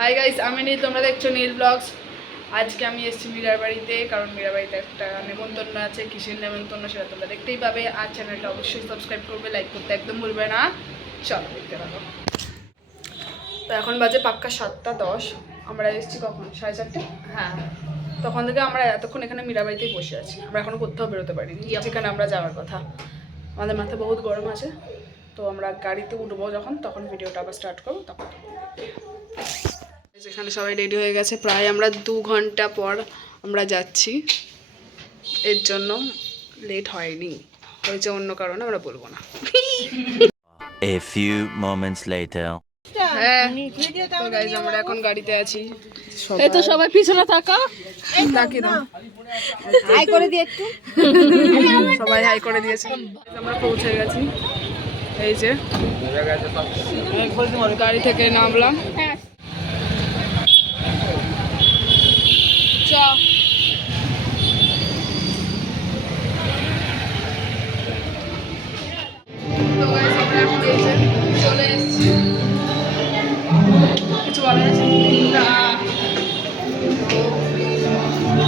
Hi guys, আমি নীল, তোমরা দেখছো নীল ব্লগস। আজকে আমি এসেছি মীরার বাড়িতে, কারণ মীরার বাড়িতে একটা নেমন্তন্ন আছে। কিসের নেমন্তন্ন সেটা তোমরা দেখতেই পাবে। আর চ্যানেলটা অবশ্যই সাবস্ক্রাইব করবে, লাইক করতে একদম ভুলবে না। চলো দেখতে পাবো। তো এখন বাজে পাক্কা 7:10। আমরা এসেছি কখন? 4:30। হ্যাঁ, তখন থেকে আমরা এতক্ষণ এখানে মীরা বাড়িতেই বসে আছি। আমরা এখনো কোথাও বেরোতে পারিনি, যেখানে আমরা যাওয়ার কথা। আমাদের মাথা বহুত গরম আছে, তো আমরা গাড়িতে উঠবো যখন, তখন ভিডিওটা আবার স্টার্ট করবো। তখন যেখানে সবাই রেডি হয়ে গেছে, প্রায় আমরা 2 ঘন্টা পর আমরা যাচ্ছি। এর জন্য লেট হয়নি, হয়েছে অন্য কারণে, আমরা বলবো না। A few moments later. হ্যাঁ, তো গাইজ আমরা এখন গাড়িতে আছি। এই তো সবাই পিছনে থাকা, তাকি দাও, হাই করে দিয়ে একটু। সবাই হাই করে দিয়েছে। আমরা পৌঁছে গেছি। এই যে গাড়ি থেকে নামলাম। চ তো গাইজ আমরা এখন এই যে চলে এসেছি। কিছু বলার আছে না?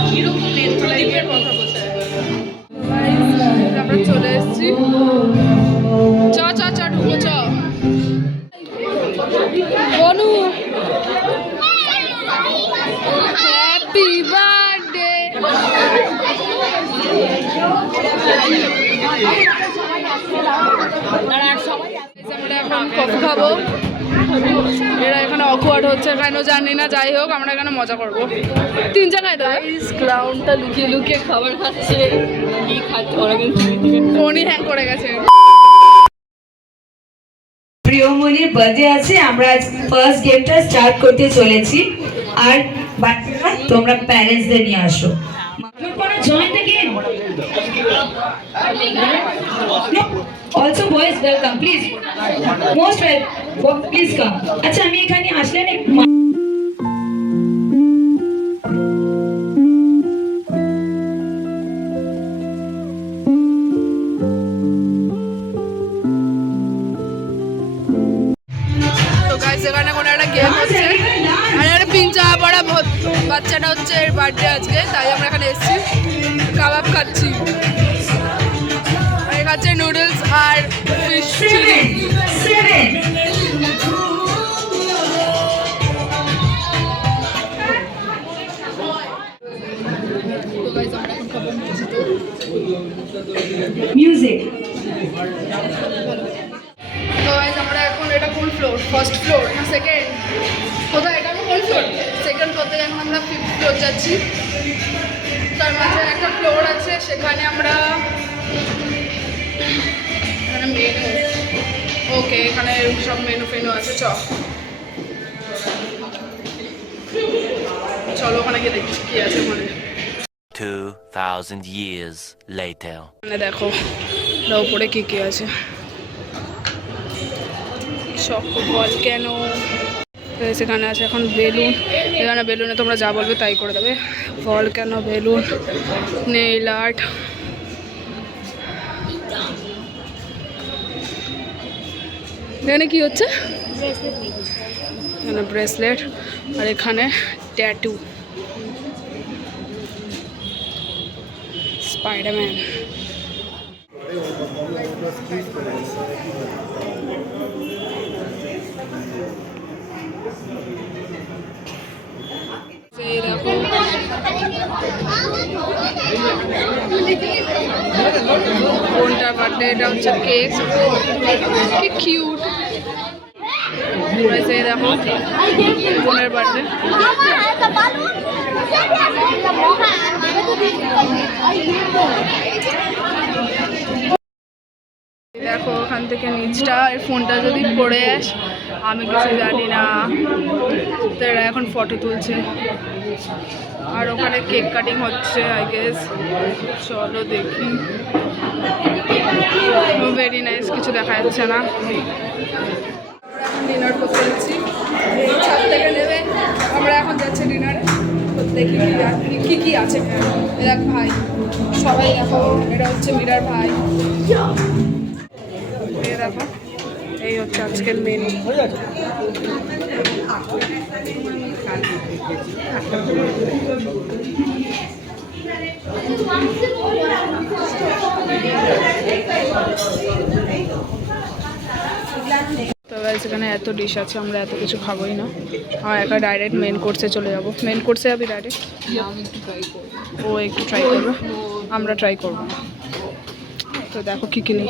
কিরকম প্রদীপের কথা বলতে আমরা চলে এসেছি। চ চ চ ঢুকো, চ বনু। Happy birthday. আমরা এখন কফি খাবো। এরা এখানে অকওয়ার্ড হচ্ছে কেন জানি না, যাই হোক আমরা এখানে মজা করবো। 3 জায়গায় তো ক্লাউনটা লুকিয়ে লুকিয়ে খাবার খাচ্ছে। কি খাচ্ছে ওরা? কিন্তু ফোনই হ্যাং করে গেছে। প্রিয়মণির বার্থডে আছে, আমরা আজ ফার্স্ট গেমটা স্টার্ট করতে চলেছি। আর বাচ্চারা তোমরা প্যারেন্টসদের নিয়ে আসো। Join the game. Also boys welcome, please most welcome, please come. আচ্ছা, আমি এখানে আসলে না সেখানে কোনো একটা গেম হচ্ছে, আর একটা পিঞ্চা পড়া বাচ্চাটা হচ্ছে এর বার্থডে আজকে, তাই আমরা এখানে এসেছি। কাবাব খাচ্ছি, আর খাচ্ছে নুডলস আর ফিশ চিলি। মিউজিক। তো গাইস আমরা এখন, এটা কোন ফ্লোর? ফার্স্ট ফ্লোর না সেকেন্ড? কোথায়? এটা আমি কোন ফ্লোর? সেকেন্ড ফ্লোর থেকে এখন আমরা 5th ফ্লোর যাচ্ছি। তার মাঝে একটা ফ্লোর আছে, সেখানে আমরা এখানে মেনু, ওকে এখানে সব মেনু ফেনু আছে। চলো ওখানে গিয়ে দেখছি কি আছে ওখানে। 2000 years later. মানে দেখো ওপরে কি কি আছে। কেন সেখানে আছে এখন বেলুন। এখানে বেলুনে তোমরা যা বলবে তাই করে দেবে। কেন বেলুন, নেইল আর্ট, এখানে কি হচ্ছে? এখানে ব্রেসলেট, আর এখানে ট্যাটু, স্পাইডারম্যান। বোনটার বার্থডে, এটা হচ্ছে কেক, কি কিউট। এই দেখো বোনের বার্থডে। দেখো ওখান থেকে নিচটা, এই ফোনটা যদি পড়ে আস, আমি কিছু জানি না। তো এরা এখন ফটো তুলছে, আর ওখানে কেক কাটিং হচ্ছে আই গেস। চলো দেখি। ভেরি নাইস, কিছু দেখা যাচ্ছে না। আমরা এখন ডিনার করতে যাচ্ছি, এই ছাদ থেকে নেবে আমরা এখন যাচ্ছি ডিনারে। দেখি কি কি আছে। দেখ ভাই, সবাই দেখো, এটা হচ্ছে মীরার ভাই। দেখো এই হচ্ছে আজকের মেনু। তো গাইস এখানে এত ডিশ আছে, আমরা এত কিছু খাবোই না। আর একা ডাইরেক্ট মেন কোর্সে চলে যাব। মেন কোর্সে যাবি ডাইরেক্ট? আমি একটু ট্রাই করবো। ও একটু ট্রাই করবে, আমরা ট্রাই করবো। তো দেখো কী কিনি।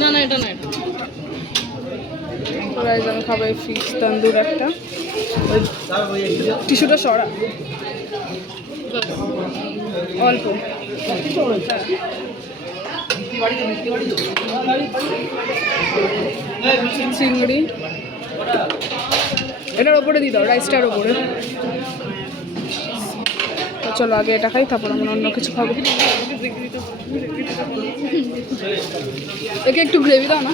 না না এটা না, এটা তো গাইস আমি খাবো এই ফিশ তন্দুর একটা। ওই টিস্যুটা সরা অল্প। চিংড়ি এটার ওপরে দিয়ে দাও, রাইসটার ওপরে। তো চলো আগে এটা খাই, তারপর আমরা অন্য কিছু খাবো। একে একটু গ্রেভি দাও না।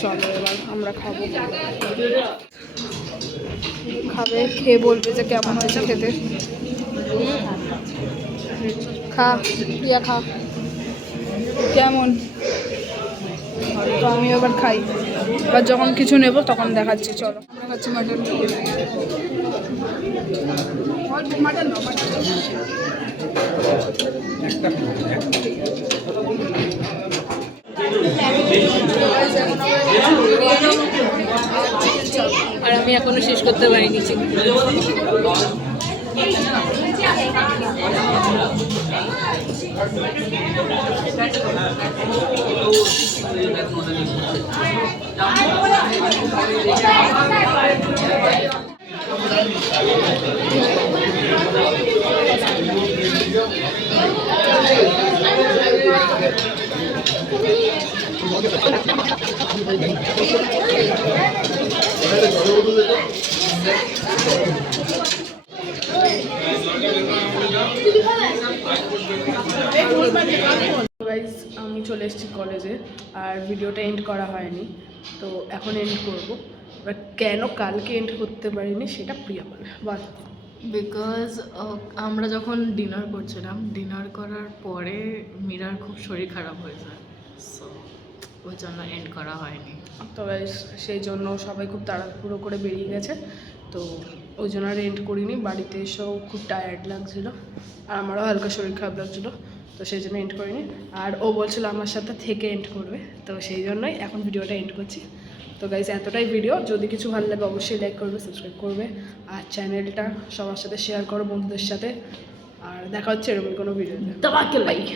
চলো এবার আমরা খাবো। খাবে, খেয়ে বলবে যে কেমন হয়েছে খেতে। খা প্রিয়া, খা কেমন। তো আমি এবার খাই, এবার যখন কিছু নেব তখন দেখাচ্ছি। চলো আমরা খাচ্ছি মাটন। মাটন নাও, মাটন। আর আমি এখনো শেষ করতে পারিনি চিকেন। গাইজ আমি চলে এসেছি কলেজে, আর ভিডিওটা এন্ড করা হয়নি, তো এখন এন্ড করব। বাট কেন কালকে এন্ড করতে পারিনি সেটা প্রিয়া বলে। বল। বিকজ আমরা যখন ডিনার করছিলাম, ডিনার করার পরে মীরার খুব শরীর খারাপ হয়ে যায়, সো ওই জন্য এন্ড করা হয়নি। তো গাইজ সেই জন্য সবাই খুব তাড়াহুড়ো করে বেরিয়ে গেছে, তো ওই জন্য আর এন্ড করিনি। বাড়িতে এসেও খুব টায়ার্ড লাগছিলো, আর আমারও হালকা শরীর খারাপ লাগছিলো, তো সেই জন্য এন্ড করিনি। আর ও বলছিল আমার সাথে থেকে এন্ড করবে, তো সেই জন্যই এখন ভিডিওটা এন্ড করছি। তো গাইজ এতটাই ভিডিও, যদি কিছু ভালো লাগে অবশ্যই লাইক করবে, সাবস্ক্রাইব করবে, আর চ্যানেলটা সবার সাথে শেয়ার করো, বন্ধুদের সাথে। আর দেখা হচ্ছে এরকম কোনো ভিডিও। তোমাকে লাইক।